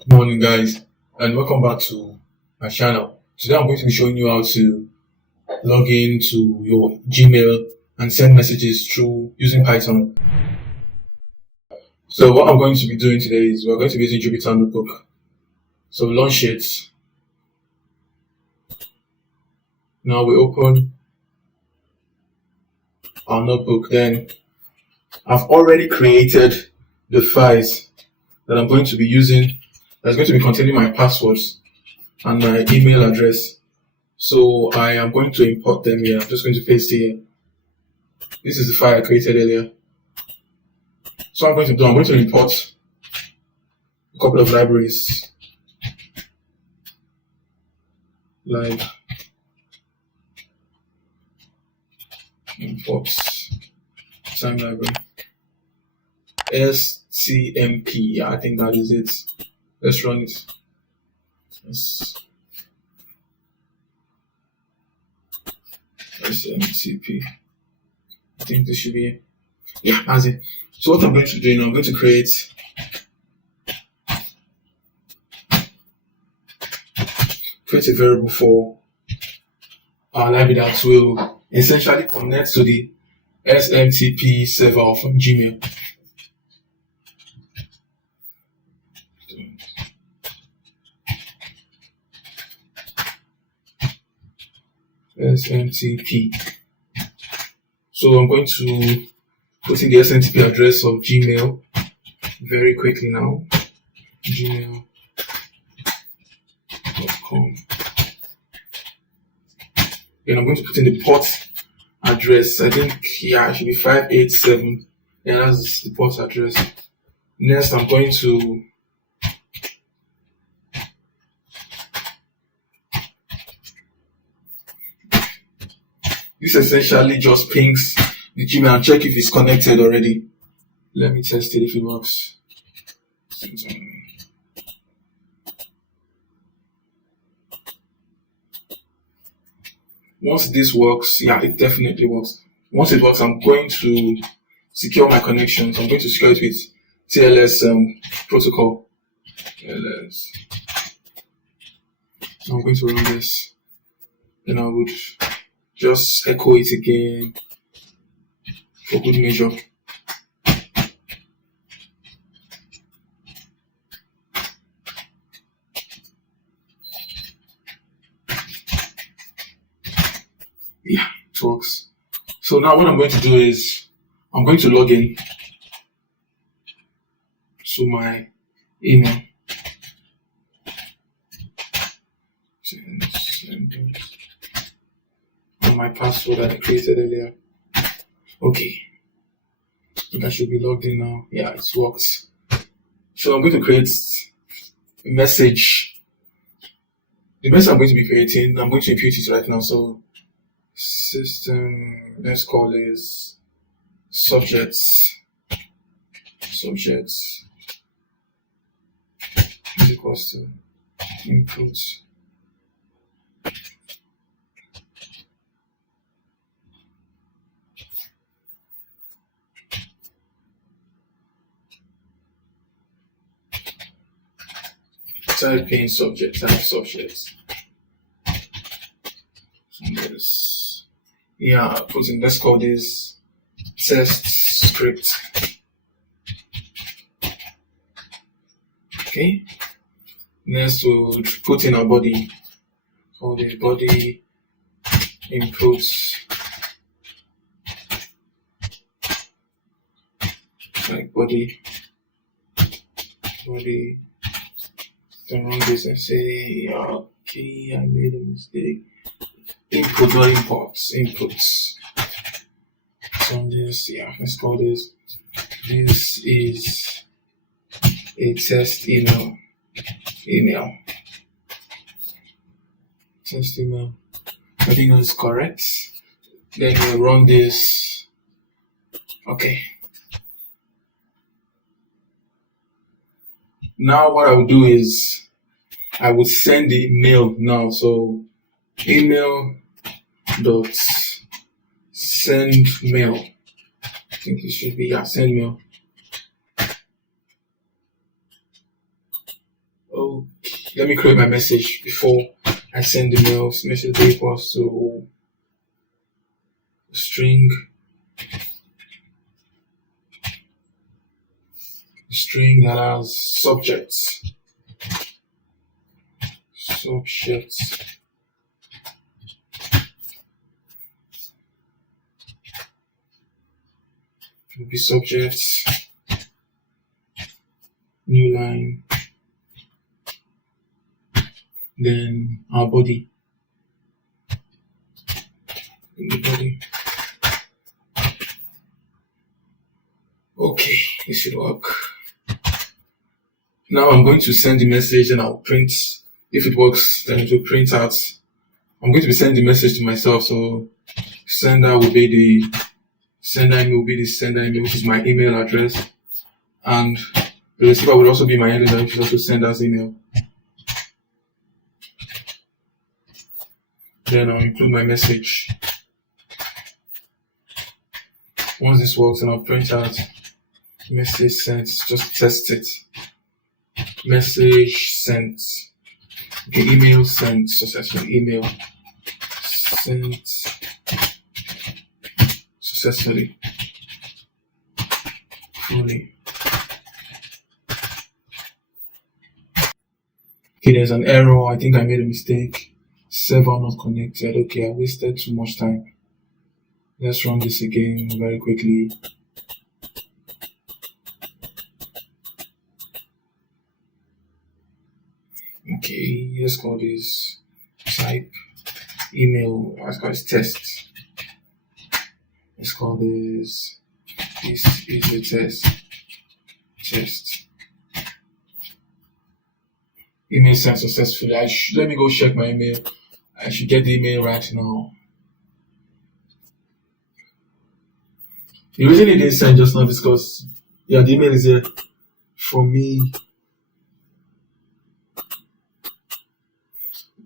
Good morning, guys, and welcome back to my channel. Today, I'm going to be showing you how to log into your Gmail and send messages through using Python. So, what I'm going to be doing today is we're going to be using Jupyter Notebook. So, launch it. Now we open our notebook. Then, I've already created the files that I'm going to be using. That's going to be containing my passwords and my email address. So I am going to import them here. I'm just going to paste here. This is the file I created earlier. So I'm going to import a couple of libraries. Like import time library. STMP. Yeah, I think that is it. Let's run it. SMTP. I think this should be it. Yeah, that's it. So what I'm going to do now, I'm going to create a variable for our library that will essentially connect to the SMTP server from Gmail. SMTP. So I'm going to put in the SMTP address of Gmail very quickly now. Gmail.com. Then I'm going to put in the port address. I think it should be 587. Yeah, that's the port address. Next, I'm going to this essentially just pings the Gmail and check if it's connected already. Let me test it if it works. Once this works, yeah, it definitely works. Once it works, I'm going to secure my connections. I'm going to secure it with TLS protocol. TLS. I'm going to run this. Then I would just echo it again for good measure. Yeah, it works. So now what I'm going to do is I'm going to log in to my email. And my password that I created earlier. Okay. So that should be logged in now. Yeah, it works. So I'm going to create a message. The message I'm going to be creating, I'm going to impute it right now. So system, let's call this subjects is equals to input type in subject, type subjects. Yeah, let's call this test script. Okay. Next we'll put in our body. Call the body inputs like body. Then run this and say, okay, I made a mistake. Input, not imports. Inputs. So this, yeah, let's call this. This is a test email. Test email. I think that's correct. Then we'll run this. Okay. Now what I will do is I will send the mail now. So email dot send mail. I think it should be send mail. Oh, let me create my message before I send the mail. Message equals to string that has subjects. Will be subjects, new line, then our body. In the body. Okay, this should work. Now I'm going to send the message and I'll print. If it works, then it will print out. I'm going to be sending the message to myself, so sender will be the sender email, which is my email address, and the receiver will also be my editor, which is also sender's email. Then I'll include my message. Once this works, then I'll print out message sent. Just test it. Message sent. Okay, email sent. Successful email sent successfully. Fully. Okay, there's an error. I think I made a mistake. Server not connected. Okay, I wasted too much time. Let's run this again very quickly. Okay, let's call this type email. Let's call this test. Let's call this is a test. Email sent successfully. Let me go check my email. I should get the email right now. The reason it didn't send just now is because the email is here for me.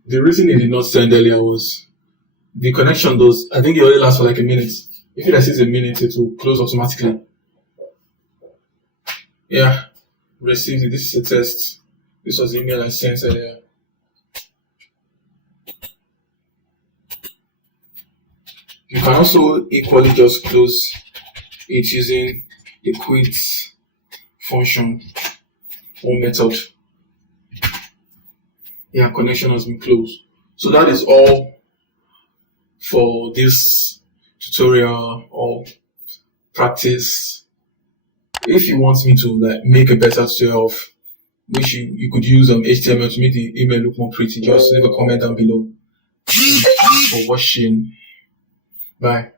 The reason it did not send earlier was the connection I think it only lasts for like a minute. If it says a minute, it will close automatically. Yeah, received it. This is a test. This was the email I sent earlier. You can also equally just close it using the quit function or method. Yeah, connection has been closed. So that is all for this tutorial or practice. If you want me to make a better tutorial of which you could use HTML to make the email look more pretty, just leave a comment down below. Thanks for watching. Bye.